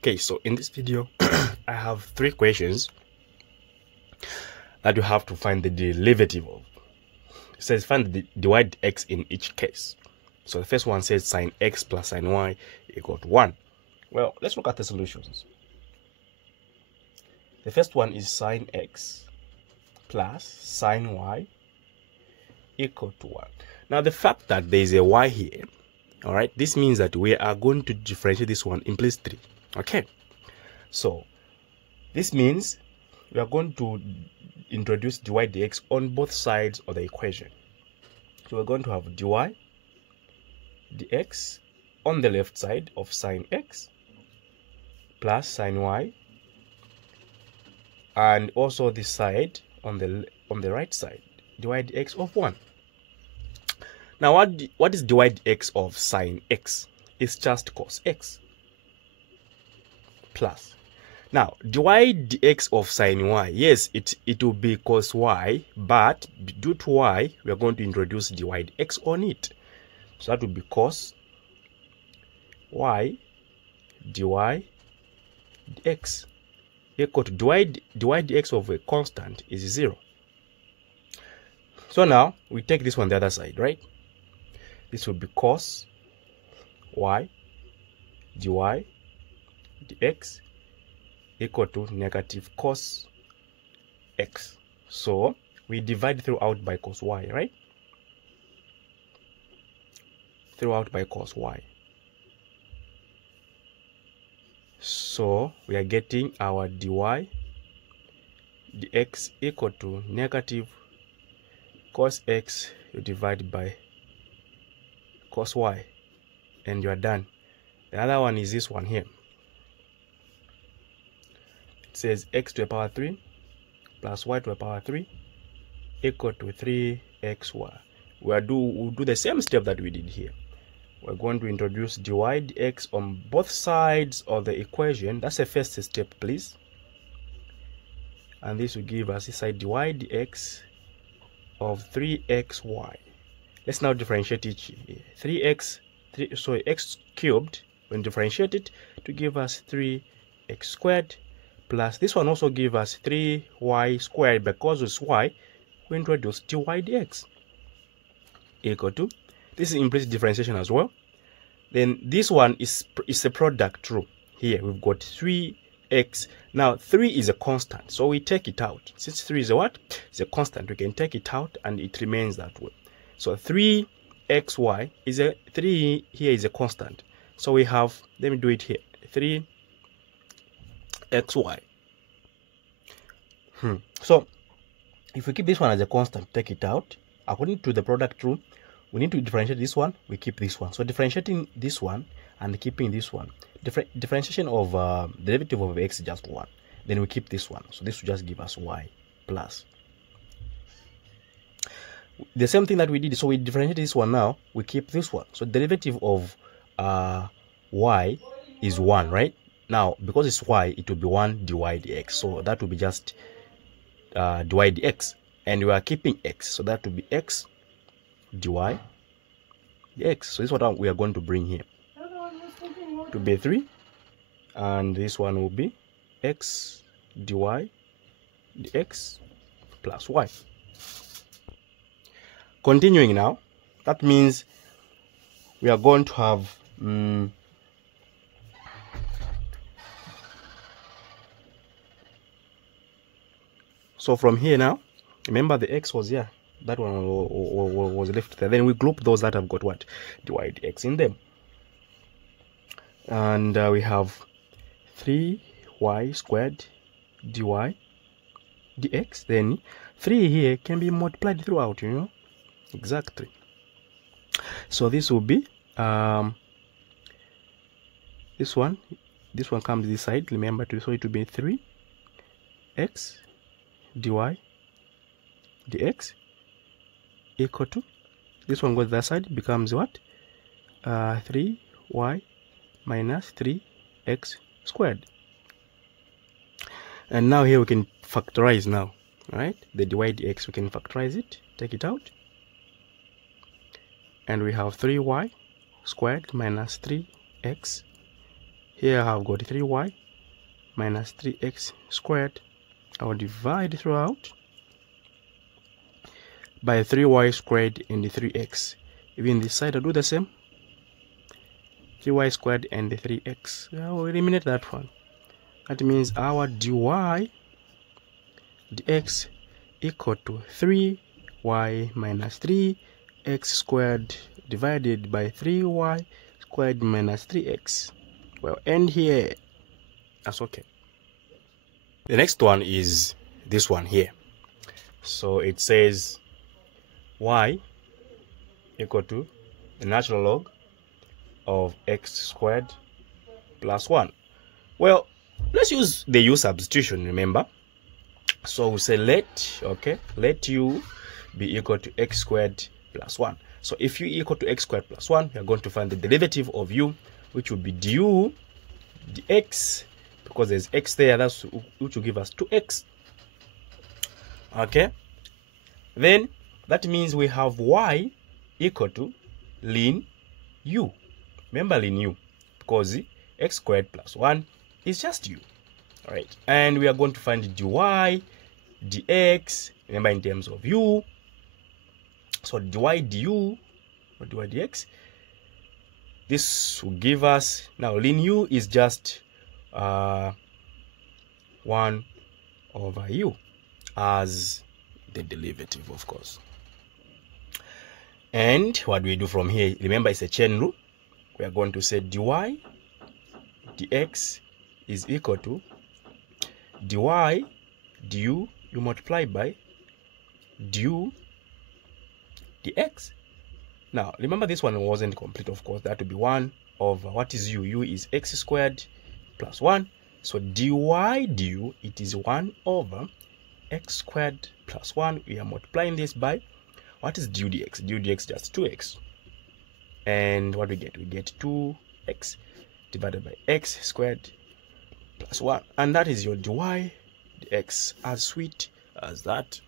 Okay, so in this video I have three questions that you have to find the derivative of. It says find the divide x in each case. So the first one says sine x plus sine y equal to 1. Well, let's look at the solutions. The first one is sine x plus sine y equal to 1. Now the fact that there is a y here, all right, this means that we are going to differentiate this one implicitly. Okay, so this means we are going to introduce dy dx on both sides of the equation. So we're going to have dy dx on the left side of sine x plus sine y, and also this side on the right side, dy dx of 1. Now what is dy dx of sine x? It's just cos x plus. Now dy dx of sine y, yes, it will be cos y, but due to y we are going to introduce dy dx on it. So that will be cos y dy dx equal to dy dx of a constant is 0. So now we take this one the other side, right? This will be cos y dy dx equal to negative cos x. So we divide throughout by cos y, right? Throughout by cos y. So we are getting our dy dx equal to negative cos x, you divide by cos y, and you are done. The other one is this one here. It says x to the power 3 plus y to the power 3 equal to 3xy. We'll do the same step that we did here. We're going to introduce dy dx on both sides of the equation. That's the first step, please. And this will give us inside dy dx of 3xy. Let's now differentiate each here. X cubed, when differentiate it to give us 3x squared, plus this one also give us 3y squared, because it's y, we introduce dy dx equal to, this is implicit differentiation as well. Then this one is a product true. Here we've got 3x. Now 3 is a constant, so we take it out. Since 3 is a what? It's a constant, we can take it out and it remains that way. So 3xy is a 3 here is a constant. So we have, let me do it here, 3xy. So if we keep this one as a constant, take it out, according to the product rule, we need to differentiate this one, we keep this one. So differentiating this one and keeping this one, differentiation of derivative of x is just 1. Then we keep this one, so this will just give us y plus. The same thing that we did, so we differentiate this one, now we keep this one. So derivative of y is 1, right? Now because it's y, it will be 1 dy dx, so that will be just dy dx, and we are keeping x, so that will be x dy dx. So this is what we are going to bring here to be 3, and this one will be x dy dx plus y. Continuing now, that means we are going to have so from here now, remember the x was here, that one was left there. Then we group those that have got what? Dy dx in them. And we have 3y squared dy dx. Then 3 here can be multiplied throughout, you know. Exactly. So this will be this one comes this side. Remember to, so it will be 3x dy dx equal to, this one goes that side, becomes what? 3y minus 3x squared. And now here we can factorize now, right? The dy dx, we can factorize it, take it out, and we have 3y squared minus 3x Here I have got 3y minus 3x squared. I will divide throughout by 3y squared and 3x. Even this side I'll do the same. 3y squared and 3x. I will eliminate that one. That means our dy dx equal to 3y minus 3x squared divided by 3y squared minus 3x. Well, end here. That's okay. The next one is this one here. So it says y equal to the natural log of x squared plus 1. Well, let's use the u substitution, remember. So we say let u be equal to x squared plus 1. So if u equal to x squared plus 1, we are going to find the derivative of u, which will be du dx, because there's x there, that's which will give us 2x. Okay, then that means we have y equal to ln u. Remember ln u, because x squared plus 1 is just u. All right, and we are going to find dy dx, remember in terms of u. So dy du or dy dx, this will give us, now ln u is just 1 over u as the derivative, of course. And what do we do from here? Remember, it's a chain rule. We are going to say dy dx is equal to dy du, you multiply by du dx. Now remember, this one wasn't complete, of course. That would be 1 over, what is u? U is x squared plus 1. So dy du, it is 1 over x squared plus 1. We are multiplying this by, what is du dx? Du dx just 2x. And what we get? We get 2x divided by x squared plus 1. And that is your dy dx, as sweet as that.